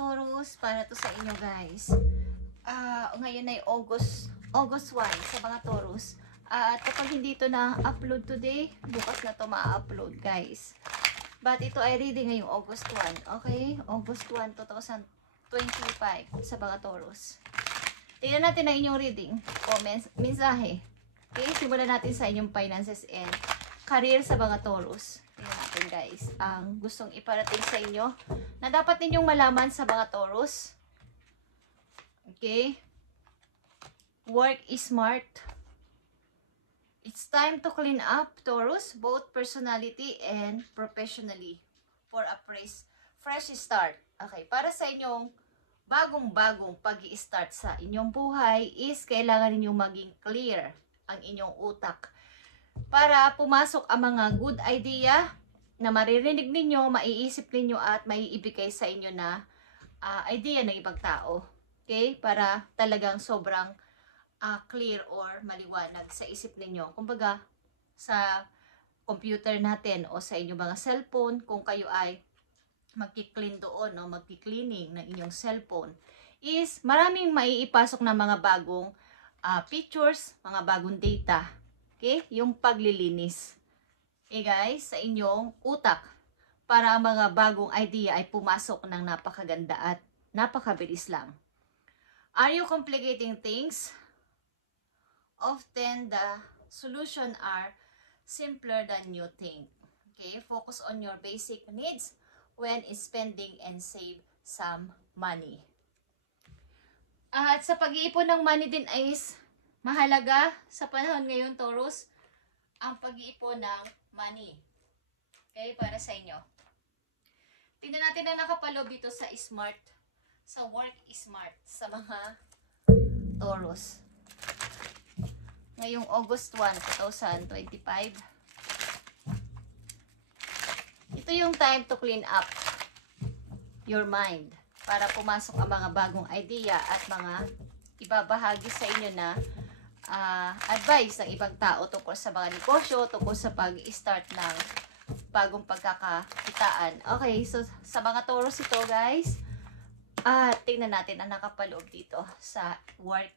Taurus, para to sa inyo guys. Ngayon ay August 1 sa mga Taurus. At kapag hindi ito na-upload today, bukas na to ma-upload guys. But ito ay reading ngayong August 1. Okay? August 1, 2025 sa mga Taurus. Tingnan natin ang inyong reading o mensahe. Okay? Simulan natin sa inyong finances and career sa mga Taurus. Tingnan natin guys ang gustong iparating sa inyo na dapat ninyong malaman sa mga Taurus. Okay? Work is smart. It's time to clean up, Taurus, both personality and professionally for a fresh start. Okay, para sa inyong bagong-bagong pag-i-start sa inyong buhay is kailangan ninyong maging clear ang inyong utak para pumasok ang mga good idea na maririnig ninyo, maiisip ninyo at maiibigay sa inyo na idea ng ibang tao. Okay? Para talagang sobrang clear or maliwanag sa isip ninyo. Kumbaga, sa computer natin o sa inyong mga cellphone, kung kayo ay magki-clean doon o magki-cleaning ng inyong cellphone, is maraming maiipasok na mga bagong pictures, mga bagong data. Okay? Yung paglilinis. Okay guys, sa inyong utak para ang mga bagong idea ay pumasok ng napakaganda at napakabilis lang. Are you complicating things? Often the solution are simpler than you think. Okay? Focus on your basic needs when spending and save some money. At sa pag-iipon ng money din is mahalaga sa panahon ngayon, Taurus, ang pag-iipon ng money. Okay, para sa inyo. Tingnan natin na nakapalob dito sa smart, sa work smart, sa mga Taurus. Ngayong August 1, 2025. Ito yung time to clean up your mind para pumasok ang mga bagong idea at mga ibabahagi sa inyo na advice ng ibang tao tungkol sa mga negosyo, tungkol sa pag-start ng bagong pagkakakitaan. Okay, so sa mga Taurus ito guys, tingnan natin ang nakapaloob dito sa work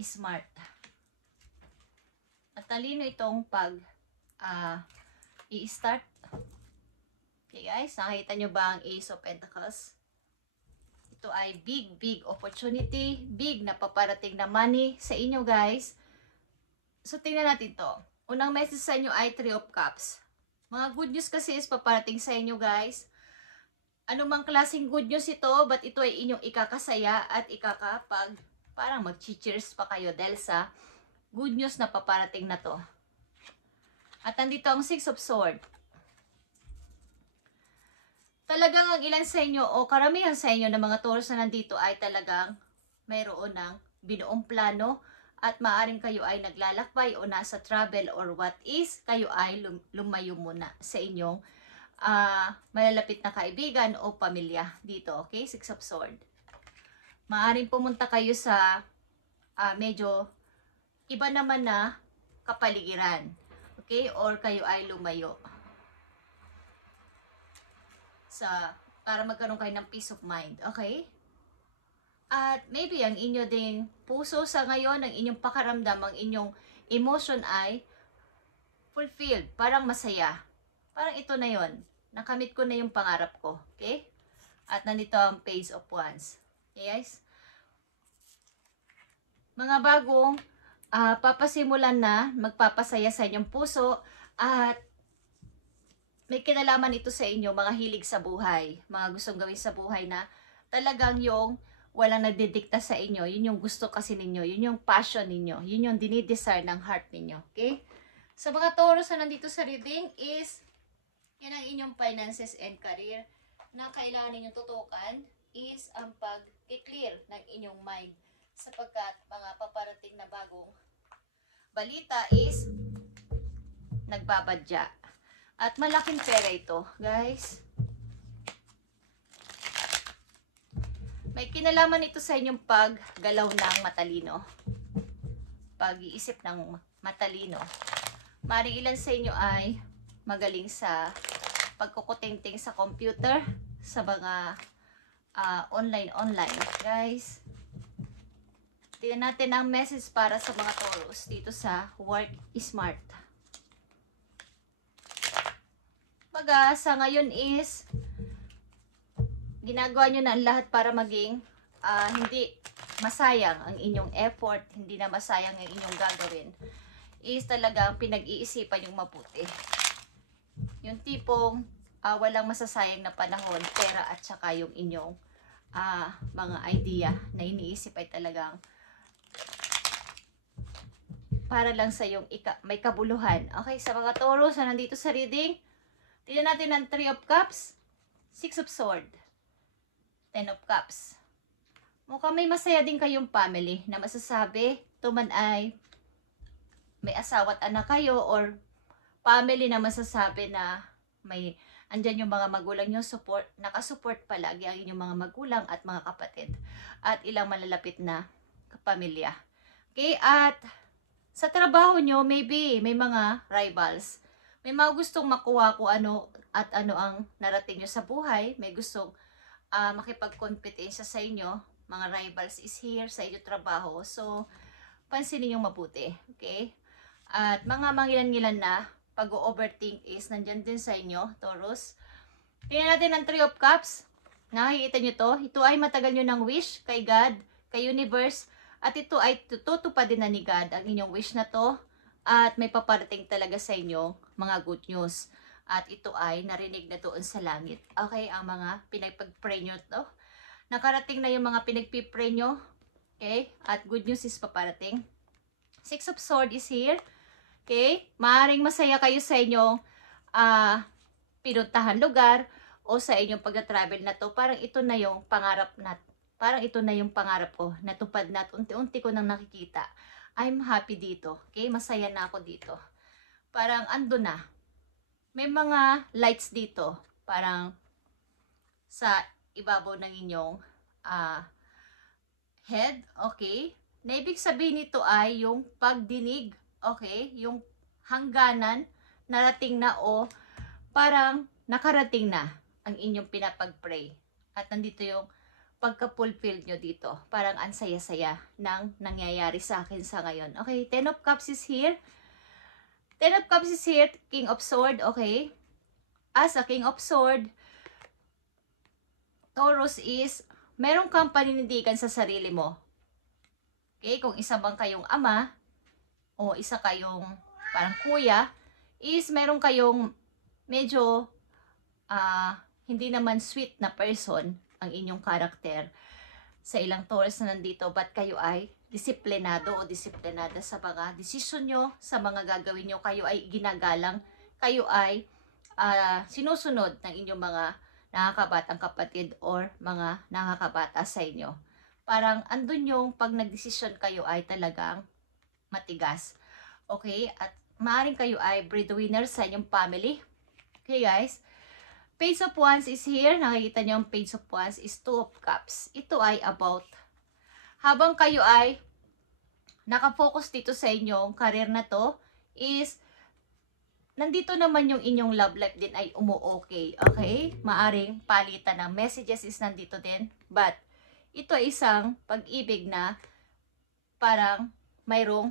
smart. At talino itong i-start. Okay guys, nakita nyo ba ang Ace of Pentacles? Ito ay big opportunity, big na paparating na money sa inyo guys. So, tingnan natin to. Unang message sa inyo ay 3 of Cups. Mga good news kasi is paparating sa inyo guys. Anumang klaseng good news ito, but ito ay inyong ikakasaya at ikakapag parang mag-cheers pa kayo dahil sa good news na paparating na to. At nandito ang 6 of Swords. Talagang ang ilan sa inyo o karamihan sa inyo ng mga Taurus na nandito ay talagang mayroon ng binuong plano at maaring kayo ay naglalakbay o nasa travel or what is, kayo ay lumayo muna sa inyong malalapit na kaibigan o pamilya dito. Okay? 6 of Swords. Maaring pumunta kayo sa medyo iba naman na kapaligiran. Okay? Or kayo ay lumayo para magkaroon kayo ng peace of mind. Okay? At maybe ang inyo ding puso sa ngayon, ang inyong pakaramdam, ang inyong emotion ay fulfilled. Parang masaya. Parang ito na yon. Nakamit ko na yung pangarap ko. Okay? At nandito ang Page of Wands. Okay guys? Mga bagong papasimulan na magpapasaya sa inyong puso at may kinalaman ito sa inyo, mga hilig sa buhay, mga gustong gawin sa buhay na talagang yung walang nagdidikta sa inyo, yun yung gusto kasi ninyo, yun yung passion ninyo, yun yung dinidesire ng heart ninyo, okay? Sa mga Taurus na nandito sa reading is, yan ang inyong finances and career na kailangan ninyong tutukan is ang pag-clear ng inyong mind sapagkat mga paparating na bagong balita is nagbabadya. At malaking pera ito, guys. May kinalaman ito sa inyong paggalaw ng matalino. Pag-iisip ng matalino. Maring ilan sa inyo ay magaling sa pagkukutingting sa computer, sa mga online guys. Tingnan natin ang message para sa mga Taurus dito sa Work Smart. Baga, sa ngayon is ginagawa nyo na ang lahat para maging hindi masayang ang inyong effort, hindi na masayang ang inyong gagawin. Is talagang pinag-iisipan yung mabuti. Yung tipong walang masasayang na panahon, pera at saka yung inyong mga idea na iniisip ay talagang para lang sa yung may kabuluhan. Okay, sa mga Taurus na nandito sa reading, tignan natin ang 3 of Cups, 6 of Swords, 10 of Cups. Mukhang may masaya din kayong family na masasabi, tuman ay may asawa at anak kayo or family na masasabi na may andyan yung mga magulang nyo support, nakasupport palagi ang inyong mga magulang at mga kapatid at ilang malalapit na pamilya. Okay, at sa trabaho nyo, maybe may mga rivals. May mga gustong makuha kung ano at ano ang narating nyo sa buhay. May gustong makipagkompetensya sa inyo. Mga rivals is here sa inyong trabaho. So, pansinin yung mabuti. Okay? At mga mangilan-ngilan na pag-overthink is nandyan din sa inyo, Taurus. Tingnan natin ang 3 of Cups. Nakikita nyo to? Ito ay matagal nyo ng wish kay God, kay Universe. At ito ay tutupadin na ni God ang inyong wish na to. At may paparating talaga sa inyo mga good news. At ito ay narinig na doon sa langit. Okay, ang mga pinagpag-pray nyo to. Nakarating na yung mga pinagpipray nyo. Okay, at good news is paparating. 6 of Swords is here. Okay, maaaring masaya kayo sa inyong pinuntahan lugar o sa inyong pag-travel na to. Parang ito na yung pangarap ko. Natupad na at unti-unti ko nang nakikita. I'm happy dito. Okay, masaya na ako dito. Parang ando na. May mga lights dito. Parang sa ibabaw ng inyong head. Okay, na ibig sabihin nito ay yung pagdinig. Okay, yung hangganan, narating na o parang nakarating na ang inyong pinapag-pray. At nandito yung pagka-fulfill nyo dito. Parang ang saya-saya ng nangyayari sa akin sa ngayon. Okay, 10 of Cups is here. 10 of Cups is here, King of Swords, okay. As a King of Swords, Taurus is, merong kang paninindigan sa sarili mo. Okay, kung isa bang kayong ama, o isa kayong parang kuya, is meron kayong medyo hindi naman sweet na person ang inyong karakter sa ilang Taurus na nandito, but kayo ay disiplinado o disiplinada sa mga desisyon nyo, sa mga gagawin nyo, kayo ay ginagalang, kayo ay sinusunod ng inyong mga nakakabatang kapatid or mga nakakabata sa inyo. Parang andun yung pag nagdesisyon kayo ay talagang matigas. Okay? At maaaring kayo ay breadwinner sa inyong family. Okay guys? Page of Wands is here. Nakikita nyo ang Page of Wands is 2 of Cups. Ito ay about habang kayo ay nakafocus dito sa inyong career na to is nandito naman yung inyong love life din ay umu-okay. Okay? Maaring palitan ng messages is nandito din. But ito ay isang pag-ibig na parang mayroong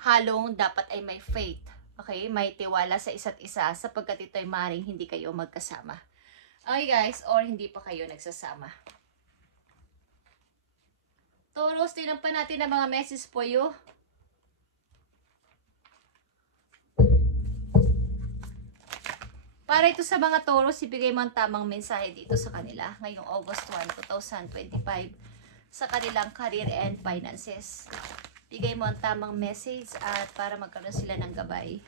halong dapat ay may faith. Okay? May tiwala sa isa't isa sapagkat ito ay maaaring hindi kayo magkasama. Okay guys, or hindi pa kayo nagsasama. Taurus, tinan pa natin ang mga message po you. Para ito sa mga Taurus, ibigay mo ang tamang mensahe dito sa kanila ngayong August 1, 2025 sa kanilang career and finances. Bigay mo ang tamang message at para magkaroon sila ng gabay.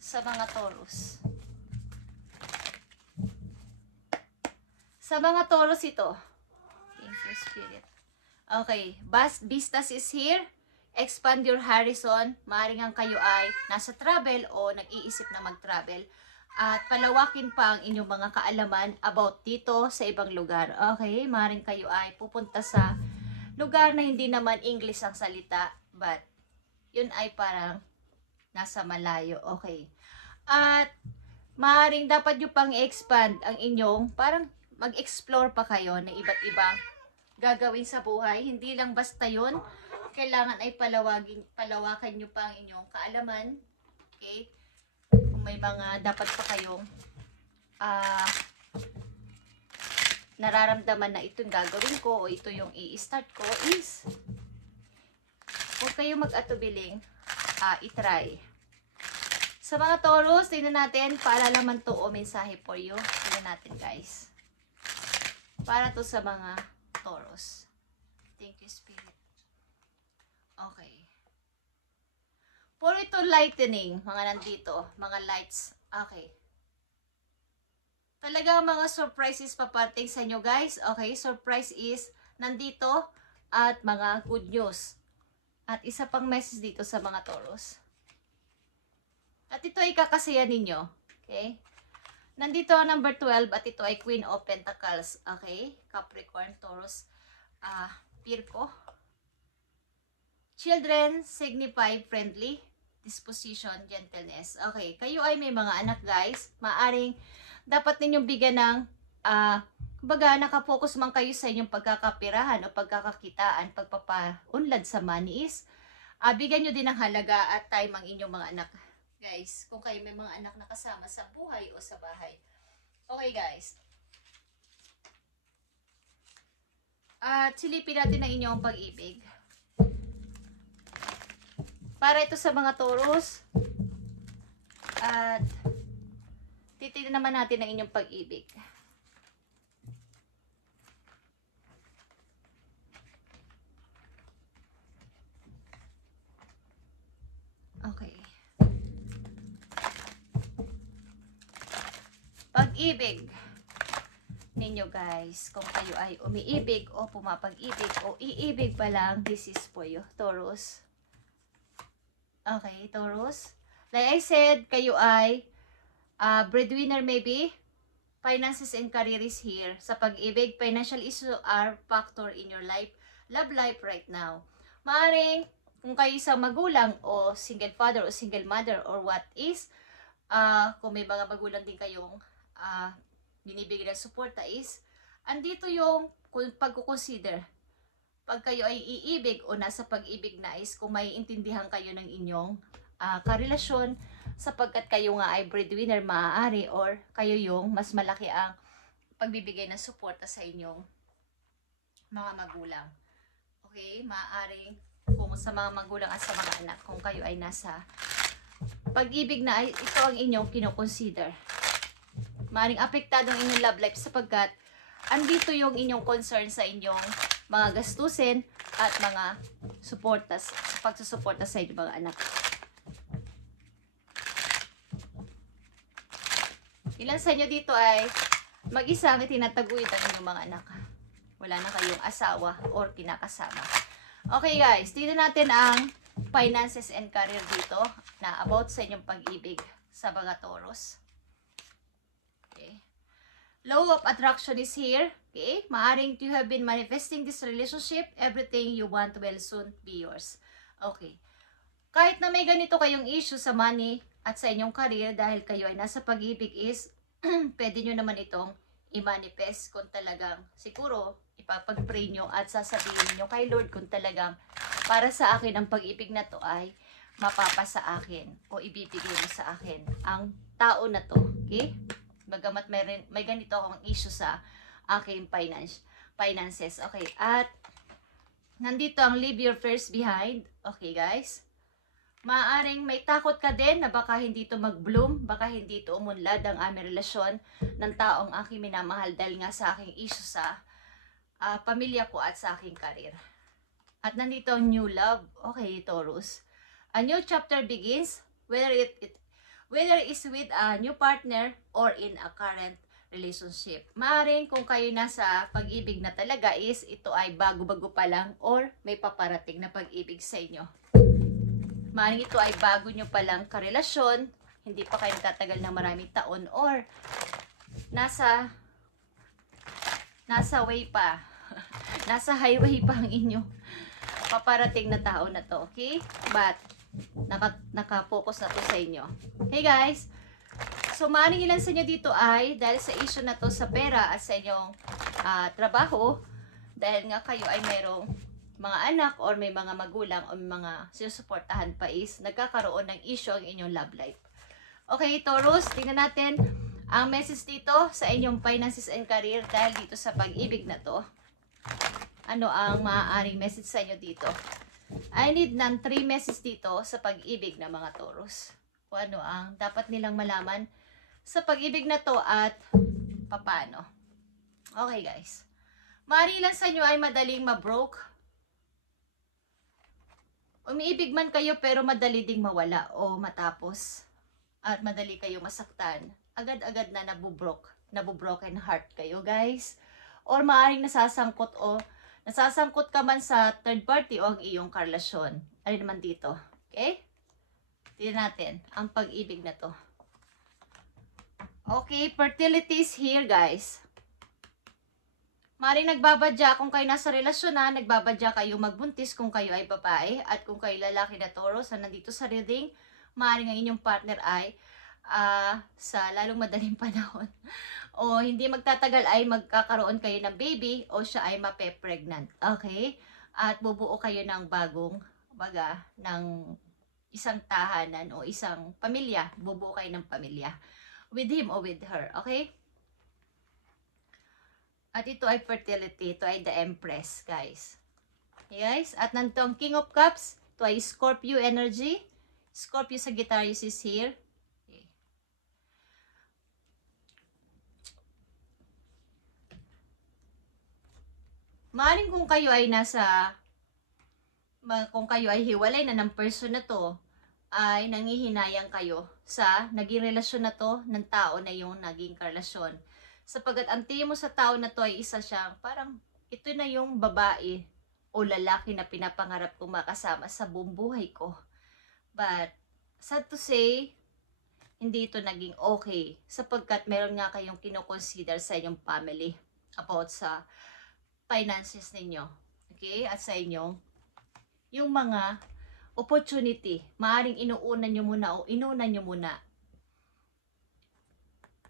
Sa mga Taurus. Sa mga Taurus ito. Thank you, Spirit. Okay. Vistas is here. Expand your horizon. Maaaring ang kayo ay nasa travel o nag-iisip na mag-travel. At palawakin pa ang inyong mga kaalaman about dito sa ibang lugar. Okay? Maaaring kayo ay pupunta sa lugar na hindi naman English ang salita. But, yun ay parang nasa malayo. Okay. At maaaring dapat nyo pang i-expand ang inyong, parang mag-explore pa kayo na iba't ibang gagawin sa buhay. Hindi lang basta yun. Kailangan ay palawakan nyo pa ang inyong kaalaman. Okay? Kung may mga dapat pa kayong nararamdaman na ito yung gagawin ko o ito yung i-start ko is huwag kayo mag-atubiling i-try. Sa mga Taurus, tingnan natin, paalala man to o mensahe for you. Tingnan natin guys. Para to sa mga Taurus. Thank you, Spirit. Okay. For ito lightening, mga nandito, mga lights. Okay. Talagang mga surprises paparating sa inyo guys. Okay, surprise is nandito at mga good news. At isa pang message dito sa mga Taurus. At ito ay kakasiyan ninyo. Okay? Nandito ang number 12 at ito ay Queen of Pentacles. Okay? Capricorn, Taurus, Virgo. Children signify friendly disposition, gentleness. Okay, kayo ay may mga anak guys. Maaring dapat ninyong bigyan ng, kumbaga nakafocus man kayo sa inyong pagkakapirahan o pagkakakitaan, pagpapaunlad sa money is, bigyan nyo din ng halaga at time ang inyong mga anak. Guys, kung kayo may mga anak na kasama sa buhay o sa bahay. Okay guys. At silipin natin ang inyong pag-ibig. Para ito sa mga Taurus. At titignan naman natin ang inyong pag-ibig. Okay. Pag-ibig ninyo guys. Kung kayo ay umiibig o pumapag-ibig o iibig pa lang, this is for you, Taurus. Okay, Taurus. Like I said, kayo ay breadwinner maybe. Finances and career is here. Sa pag-ibig, financial issue are factor in your life. Love life right now. Maaring, kung kayo isang magulang o single father o single mother or what is, kung may mga magulang din kayong binibigyan ng suporta is, andito yung pagkukonsider. Pag kayo ay iibig o nasa pag-ibig na is, kung may intindihan kayo ng inyong karelasyon, sapagkat kayo nga ay breadwinner maaari or kayo yung mas malaki ang pagbibigay ng suporta sa inyong mga magulang. Okay? Maaaring kung sa mga magulang at sa mga anak, kung kayo ay nasa pag-ibig na ay ito ang inyong kinoconsider. Maaaring apektado ang inyong love life sapagkat andito yung inyong concern sa inyong mga gastusin at mga suportas, pagsusuporta sa inyong mga anak. Ilan sa inyo dito ay mag-isa ang tinataguyod ang inyong mga anak. Wala na kayong asawa or kinakasama. Okay guys, tignan natin ang finances and career dito na about sa inyong pag-ibig sa mga Taurus. Okay. Law of attraction is here. Okay, maaring you have been manifesting this relationship. Everything you want will soon be yours. Okay. Kahit na may ganito kayong issue sa money at sa inyong career dahil kayo ay nasa pag-ibig is, pwede nyo naman itong i-manifest kung talagang siguro ipapag-pray nyo at sasabihin nyo kay Lord kung talagang para sa akin ang pag-ibig na to ay mapapasa akin o ibibigay mo sa akin ang tao na to. Okay? Bagamat may ganito akong issue sa aking finances. Okay, at nandito ang leave your fears behind. Okay guys. Maaaring may takot ka din na baka hindi ito mag-bloom, baka hindi ito umunlad ang aming relasyon ng taong aking minamahal dahil nga sa aking issue sa pamilya ko at sa aking career. At nandito ang new love. Okay, Taurus. A new chapter begins, whether it's with a new partner or in a current relationship. Maaaring kung kayo nasa pag-ibig na talaga is ito ay bago-bago pa lang or may paparating na pag-ibig sa inyo. Maaaring ito ay bago nyo palang karelasyon, hindi pa kayo nagtatagal ng maraming taon or nasa way pa, nasa highway pa ang inyo paparating na tao na to, okay? But, naka-focus na to sa inyo. Hey guys, So, maaaring ilan sa inyo dito ay, dahil sa issue na to sa pera at sa inyong trabaho, dahil nga kayo ay mayroong mga anak or may mga magulang o may mga sinusuportahan pa is, nagkakaroon ng issue ang inyong love life. Okay, Taurus, tingnan natin ang message dito sa inyong finances and career dahil dito sa pag-ibig na to. Ano ang maaaring message sa inyo dito? I need ng 3 messages dito sa pag-ibig ng mga Taurus. Kung ano ang dapat nilang malaman sa pag-ibig na to at paano. Okay guys. Maaaring ilan sa inyo ay madaling ma-broke. Umiibig man kayo pero madali ding mawala o matapos. At madali kayo masaktan. Agad-agad na nabubroken heart kayo guys. Or maaaring nasasangkot ka man sa third party o ang iyong karelasyon. Ano naman dito? Okay? Tignan natin ang pag-ibig na to. Okay, fertility is here guys. Maaaring nagbabadya kung kayo nasa relasyon na, nagbabadya kayo magbuntis kung kayo ay babae. At kung kayo lalaki na Taurus na nandito sa reading, maaaring ang inyong partner ay sa lalong madaling panahon o hindi magtatagal ay magkakaroon kayo ng baby o siya ay mape-pregnant. Okay? At bubuo kayo ng bagong ng isang tahanan o isang pamilya. Bubuo kayo ng pamilya. With him or with her. Okay? At ito ay fertility. Ito ay the Empress, guys. Guys, at nandito ang King of Cups. Ito ay Scorpio energy. Scorpio Sagittarius is here. Okay. Maaaring kung kayo ay kung kayo ay hiwalay na ng person na to, ay nangihinayang kayo sa naging relasyon na to ng tao na yung naging karelasyon. Sapagkat ang tingin mo sa tao na to ay isa siyang parang ito na yung babae o lalaki na pinapangarap kong makasama sa buong buhay ko. But sad to say, hindi ito naging okay sapagkat meron nga kayong kinoconsider sa inyong family about sa finances ninyo. Okay? At sa inyong yung mga opportunity, maaring inuna nyo muna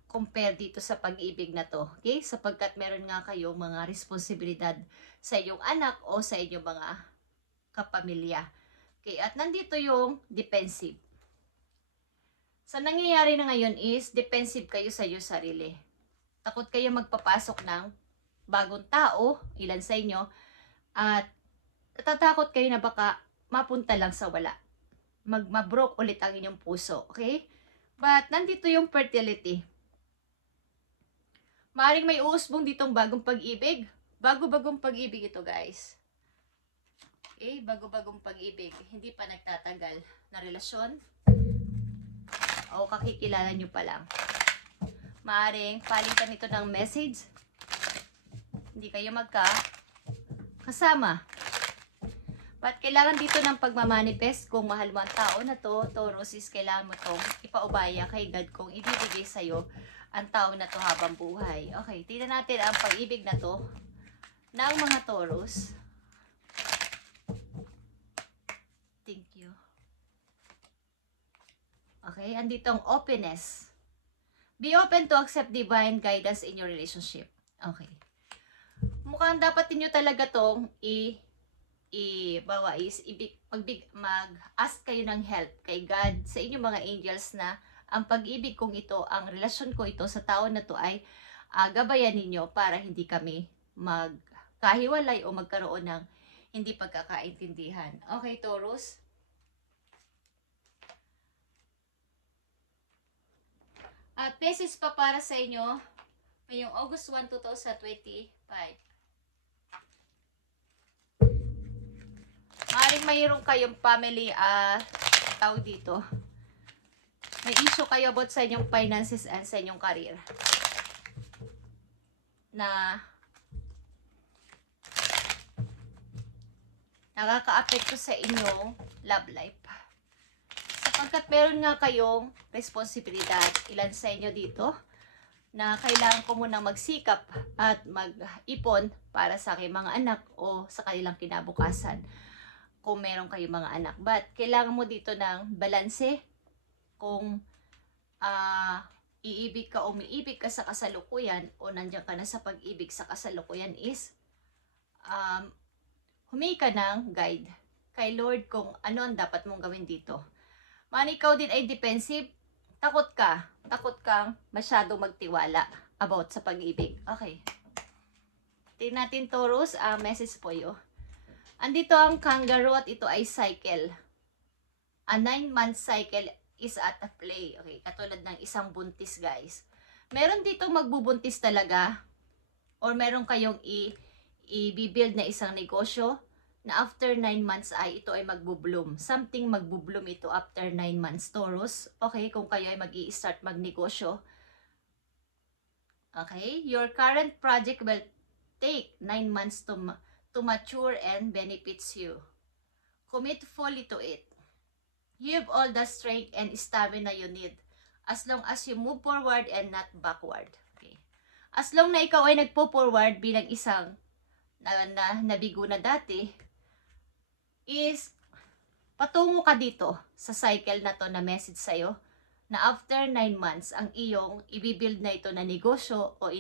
compare dito sa pag-ibig na to. Okay? Sapagkat meron nga kayong mga responsibilidad sa inyong anak o sa inyong mga kapamilya. Okay? At nandito yung defensive. Sa nangyayari na ngayon is defensive kayo sa iyo sarili. Takot kayo magpapasok ng bagong tao, ilan sa inyo, at natatakot kayo na baka mapunta lang sa wala. Mabroke ulit ang inyong puso. Okay? But nandito yung fertility. Maaring may uusbong ditong bagong pag-ibig. Bago-bagong pag-ibig ito guys. Okay? Bago-bagong pag-ibig. Hindi pa nagtatagal na relasyon. O kakikilala nyo pa lang. Maaring palitan ito ng message. Hindi kayo kasama. But kailangan dito ng pagmamanifest kung mahal mo ang tao na to, Taurus, is kailangan mo itong ipaubaya kay God kung ibibigay sa'yo ang tao na to habang buhay. Okay, tingnan natin ang pag-ibig na to ng mga Taurus. Thank you. Okay, andito ang openness. Be open to accept divine guidance in your relationship. Okay. Mukhang dapat niyo talaga tong mag-ask kayo ng help kay God sa inyong mga angels na ang pag-ibig kong ito, ang relasyon ko ito sa tao na to ay gabayan ninyo para hindi kami magkahiwalay o magkaroon ng hindi pagkakaintindihan. Okay, Taurus? At message pa para sa inyo ngayong August 1, 2025. Maaaring mayroon kayong family, tawag dito. May issue kayo about sa inyong finances and sa inyong career. Na nakaka-apekto sa inyong love life. Sapagkat meron nga kayong responsibilidad, ilan sa inyo dito, na kailangan ko munang magsikap at mag-ipon para sa aking mga anak o sa kanilang kinabukasan. Kung meron kayong mga anak. But kailangan mo dito ng balanse kung iibig ka o umiibig ka sa kasalukuyan o nandiyan ka na sa pag-ibig sa kasalukuyan is humingi ka ng guide kay Lord kung ano ang dapat mong gawin dito. Man, ikaw din ay defensive, takot kang masyado magtiwala about sa pag-ibig. Okay. Tingnan natin, Taurus, message po yo. Andito ang kangaroo at ito ay cycle. A 9-month cycle is at a play. Okay, katulad ng isang buntis, guys. Meron dito magbubuntis talaga or meron kayong i-build na isang negosyo na after 9 months ay ito ay magbo-bloom. Something magbo-bloom ito after 9 months, Taurus. Okay, kung kayo ay mag-i-start magnegosyo. Okay, your current project will take 9 months to mature and benefits you. Commit fully to it. You have all the strength and stamina you need as long as you move forward and not backward. Okay. As long na ikaw ay nagpo-forward bilang isang nabigo na dati, is patungo ka dito sa cycle na to na message sa'yo na after 9 months, ang iyong ibibuild na ito na negosyo o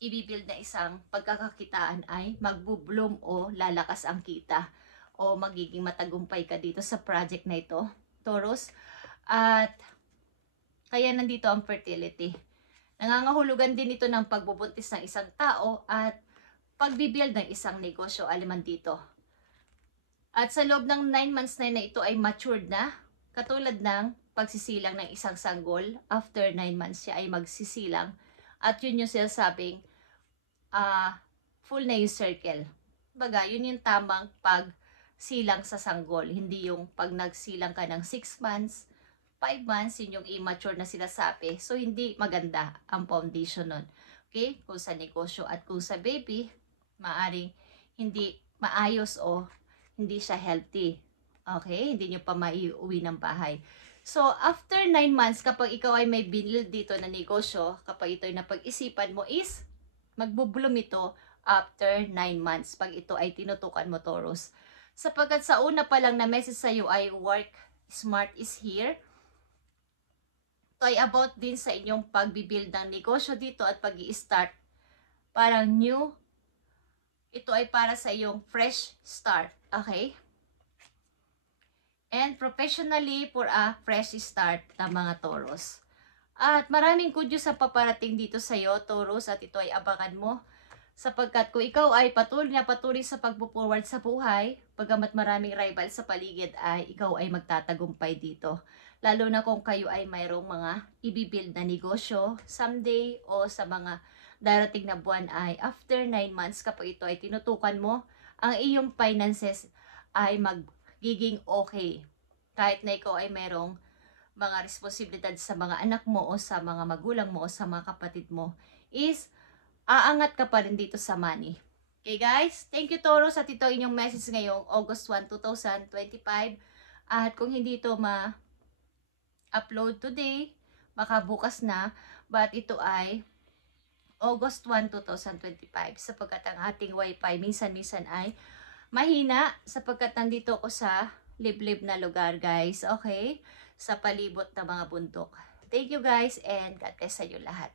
ibibuild na isang pagkakakitaan ay magbo-bloom o lalakas ang kita o magiging matagumpay ka dito sa project na ito, Taurus. At kaya nandito ang fertility. Nangangahulugan din ito ng pagbubuntis ng isang tao at pagbibuild ng isang negosyo, aliman dito. At sa loob ng 9 months na ito ay matured na, katulad ng pagsisilang ng isang sanggol. After 9 months siya ay magsisilang. At yun yung sinasabing full na yung circle. Baga, yun yung tamang pagsilang sa sanggol. Hindi yung pag nagsilang ka ng 6 months, 5 months, yun yung immature na sinasabi. So, hindi maganda ang foundation nun. Okay? Kung sa negosyo at kung sa baby, maaring hindi maayos o hindi siya healthy. Okay? Hindi nyo pa maiuwi ng bahay. So, after 9 months, kapag ikaw ay may binil dito na negosyo, kapag ito ay napag-isipan mo is, magbo-bloom ito after 9 months pag ito ay tinutukan mo, Taurus. Sapagkat sa una pa lang na message sa iyo ay work smart is here. Ito ay about din sa inyong pagbibuild ng negosyo dito at pag-i-start. Parang new. Ito ay para sa iyong fresh start. Okay? And professionally for a fresh start ng mga Taurus. At maraming good news ang paparating dito sa iyo, Taurus, at ito ay abangan mo. Sapagkat kung ikaw ay patuloy sa pagpo-forward sa buhay, pagamat maraming rival sa paligid, ay ikaw ay magtatagumpay dito. Lalo na kung kayo ay mayroong mga ibibuild na negosyo someday o sa mga darating na buwan ay after 9 months kapag ito ay tinutukan mo, ang iyong finances ay magiging okay. Kahit na ikaw ay mayroong mga responsibilidad sa mga anak mo o sa mga magulang mo o sa mga kapatid mo, is aangat ka pa rin dito sa money. Okay guys, thank you Taurus, at ito inyong message ngayong August 1, 2025. At kung hindi ito ma-upload today, baka bukas na, but ito ay August 1, 2025 sapagkat ang ating wifi minsan-minsan ay mahina sapagkat nandito ako sa liblib na lugar, guys. Okay? Sa palibot ng mga bundok. Thank you guys and God bless sa inyo lahat.